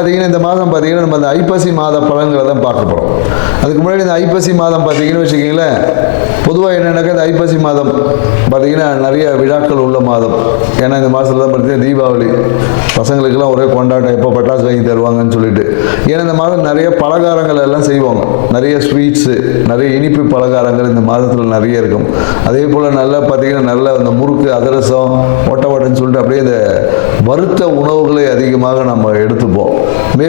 பார்த்தீங்கன்னா இந்த மாதம் பார்த்தீங்கன்னா நம்ம அந்த ஐப்பசி மாத பழங்களை தான் பார்க்க போகிறோம் அதுக்கு முன்னாடி இந்த ஐப்பசி மாதம் பார்த்தீங்கன்னு வச்சுக்கிங்களேன் பொதுவாக என்னென்னாக்கா இந்த ஐப்பசி மாதம் பார்த்தீங்கன்னா நிறைய விழாக்கள் உள்ள மாதம் ஏன்னா இந்த மாதத்தில் தான் பார்த்தீங்கன்னா தீபாவளி பசங்களுக்கெல்லாம் ஒரே கொண்டாட்டம் எப்போ பட்டாசு வாங்கி தருவாங்கன்னு சொல்லிட்டு ஏன்னா இந்த மாதம் நிறைய பலகாரங்கள் எல்லாம் செய்வாங்க நிறைய ஸ்வீட்ஸு நிறைய இனிப்பு பலகாரங்கள் இந்த மாதத்தில் நிறைய இருக்கும் அதே போல் நல்லா பார்த்தீங்கன்னா நல்லா இந்த முறுக்கு அதிரசம் ஒட்டை வடைன்னு சொல்லிட்டு அப்படியே இந்த வறுத்த உணவுகளை அதிகமாக நம்ம எடுத்துப்போம் மே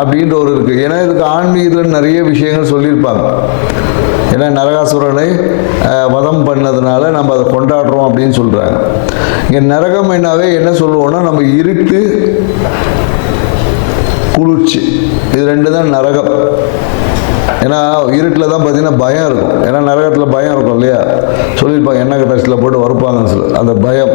அப்படின்ற ஒரு இருக்குது ஏன்னா இதுக்கு ஆன்மீகத்தில் நிறைய விஷயங்கள் சொல்லியிருப்பாங்க ஏன்னா நரகாசுரனை வதம் பண்ணதுனால நம்ம அதை கொண்டாடுறோம் அப்படின்னு சொல்கிறாங்க இங்கே நரகம் என்னவே என்ன சொல்லுவோம்னா நம்ம இருட்டு குளிர்ச்சி இது ரெண்டு தான் நரகம் ஏன்னா இருட்டில் தான் பார்த்தீங்கன்னா பயம் இருக்கும் ஏன்னா நரகத்தில் பயம் இருக்கும் இல்லையா சொல்லியிருப்பாங்க என்ன கட்டத்தில் போட்டு வறுப்பாங்கன்னு சொல்லு அந்த பயம்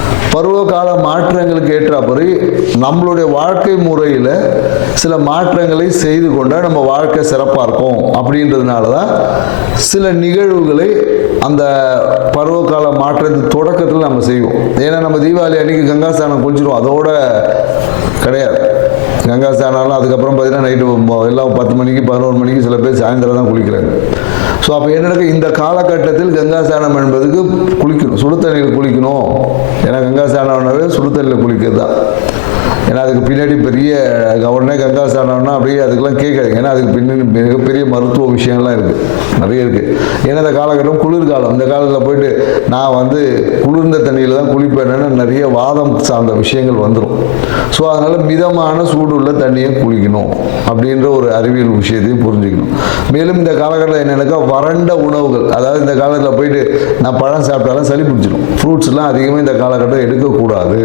பருவகால மாற்றங்களுக்கு ஏற்றாப்பறி நம்மளுடைய வாழ்க்கை முறையில் சில மாற்றங்களை செய்து கொண்டால் நம்ம வாழ்க்கை சிறப்பாக இருக்கும் அப்படின்றதுனால தான் சில நிகழ்வுகளை அந்த பருவகால மாற்றத்தின் தொடக்கத்தில் நம்ம செய்வோம் ஏன்னா நம்ம தீபாவளி அன்னைக்கு கங்கா ஸ்நானம் குளிச்சிடும் அதோட கிடையாது கங்கா ஸ்நானம்லாம் அதுக்கப்புறம் பார்த்தீங்கன்னா நைட்டு எல்லாம் பத்து மணிக்கு பதினோரு மணிக்கு சில பேர் சாயந்தரம் தான் குளிக்கிறாங்க ஸோ அப்போ என்ன இந்த காலகட்டத்தில் கங்கா ஸ்நானம் என்பதுக்கு குளிக்கணும் சுடு தண்ணியில் குளிக்கணும் ஏன்னா கங்கா ஸ்நானம்னாவே சுடு தண்ணியில் குளிக்கிறது தான் ஏன்னா அதுக்கு பின்னாடி பெரிய உடனே கங்கா ஸ்நானம்னா அப்படியே அதுக்கெல்லாம் கேட்காது ஏன்னா அதுக்கு பின்னாடி மிகப்பெரிய மருத்துவ விஷயங்கள்லாம் இருக்குது நிறைய இருக்குது ஏன்னா இந்த காலகட்டம் குளிர்காலம் இந்த காலத்தில் போயிட்டு நான் வந்து குளிர்ந்த தண்ணியில் தான் குளிப்பேன்னு நிறைய வாதம் சார்ந்த விஷயங்கள் வந்துடும் ஸோ அதனால் மிதமான சூடு உள்ள தண்ணியை குளிக்கணும் அப்படின்ற ஒரு அறிவியல் விஷயத்தையும் புரிஞ்சுக்கணும் மேலும் இந்த காலகட்டம் என்னென்னாக்கா வறண்ட உணவுகள் அதாவது இந்த காலத்தில் போயிட்டு நான் பழம் சாப்பிட்டாலும் சளி பிடிச்சிடும் ஃப்ரூட்ஸ்லாம் அதிகமாக இந்த காலகட்டம் எடுக்கக்கூடாது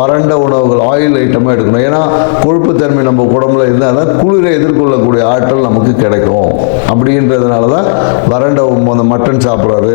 வறண்ட உணவுகள் ஆயில் ஐட்டமாக எடுக்கணும் ஏன்னா கொழுப்புத்தன்மை நம்ம உடம்புல இருந்தால் தான் குளிரை எதிர்கொள்ளக்கூடிய ஆற்றல் நமக்கு கிடைக்கும் அப்படின்றதுனால தான் வறண்ட மட்டன் சாப்பிட்றாரு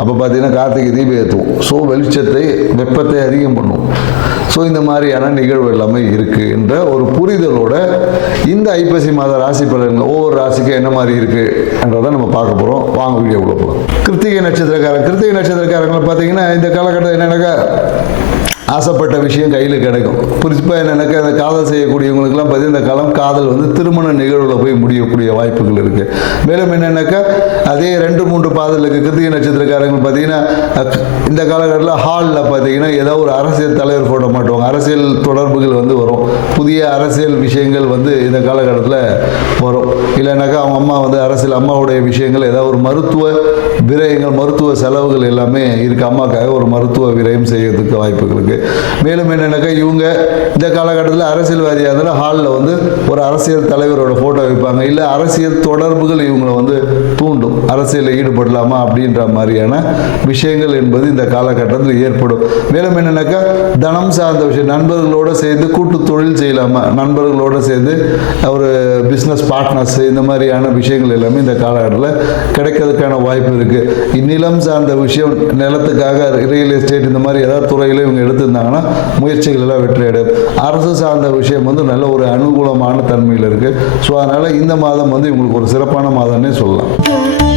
அப்போ பார்த்தீங்கன்னா கார்த்திகை தீபம் ஏற்றுவோம் ஸோ வெளிச்சத்தை வெப்பத்தை அதிகம் பண்ணும் ஸோ இந்த மாதிரியான நிகழ்வு எல்லாமே இருக்குது என்ற ஒரு புரிதலோட இந்த ஐப்பசி மாத ராசி பலன்கள் ஒவ்வொரு ராசிக்கும் என்ன மாதிரி என்றதை நம்ம பார்க்க போகிறோம் வாங்க வீடியோ உள்ள போகிறோம் கிருத்திகை நட்சத்திரக்காரன் கிருத்திகை நட்சத்திரக்காரங்களை பார்த்தீங்கன்னா இந்த காலகட்டம் என்னென்னாக்கா ஆசைப்பட்ட விஷயம் கையில் கிடைக்கும் குறிப்பாக என்னென்னாக்கா இந்த காதல் செய்யக்கூடியவங்களுக்குலாம் பார்த்தீங்கன்னா இந்த காலம் காதல் வந்து திருமண நிகழ்வில் போய் முடியக்கூடிய வாய்ப்புகள் இருக்குது மேலும் என்னென்னாக்கா அதே ரெண்டு மூன்று பாதலுக்கு கிருத்திகை நட்சத்திரக்காரங்க பார்த்தீங்கன்னா இந்த காலகட்டத்தில் ஹாலில் பார்த்தீங்கன்னா ஏதோ ஒரு அரசியல் தலைவர் போட மாட்டோம் அரசியல் தொடர்புகள் வந்து வரும் புதிய அரசியல் விஷயங்கள் வந்து இந்த காலகட்டத்தில் வரும் இல்லைனாக்கா அவங்க அம்மா வந்து அரசியல் அம்மாவுடைய விஷயங்கள் ஏதாவது ஒரு மருத்துவ விரயங்கள் மருத்துவ செலவுகள் எல்லாமே இருக்குது அம்மாக்காக ஒரு மருத்துவ விரயம் செய்யறதுக்கு வாய்ப்புகள் இருக்குது மேலும் என்னென்னாக்கா இவங்க இந்த காலகட்டத்தில் அரசியல்வாதியாக இருந்தாலும் ஹாலில் வந்து ஒரு அரசியல் தலைவரோட ஃபோட்டோ வைப்பாங்க இல்லை அரசியல் தொடர்புகள் இவங்களை வந்து தூண்டும் அரசியலில் ஈடுபடலாமா அப்படின்ற மாதிரியான விஷயங்கள் என்பது இந்த காலகட்டத்தில் ஏற்படும் மேலும் என்னென்னாக்கா தனம் சார்ந்த விஷயம் நண்பர்களோடு சேர்ந்து கூட்டு தொழில் செய்யலாமா நண்பர்களோடு சேர்ந்து ஒரு பிஸ்னஸ் பார்ட்னர்ஸ் இந்த மாதிரியான விஷயங்கள் எல்லாமே இந்த காலகட்டத்தில் கிடைக்கிறதுக்கான வாய்ப்பு இருக்குது நிலம் சார்ந்த விஷயம் நிலத்துக்காக ரியல் எஸ்டேட் இந்த மாதிரி ஏதாவது துறையில் இவங்க எடுத்து இருந்தாங்கன்னா முயற்சிகள் எல்லாம் வெற்றியடையும் அரசு சார்ந்த விஷயம் வந்து நல்ல ஒரு அனுகூலமான தன்மையில் இருக்குது ஸோ அதனால் இந்த மாதம் வந்து இவங்களுக்கு ஒரு சிறப்பான மாதம்னே சொல்லலாம்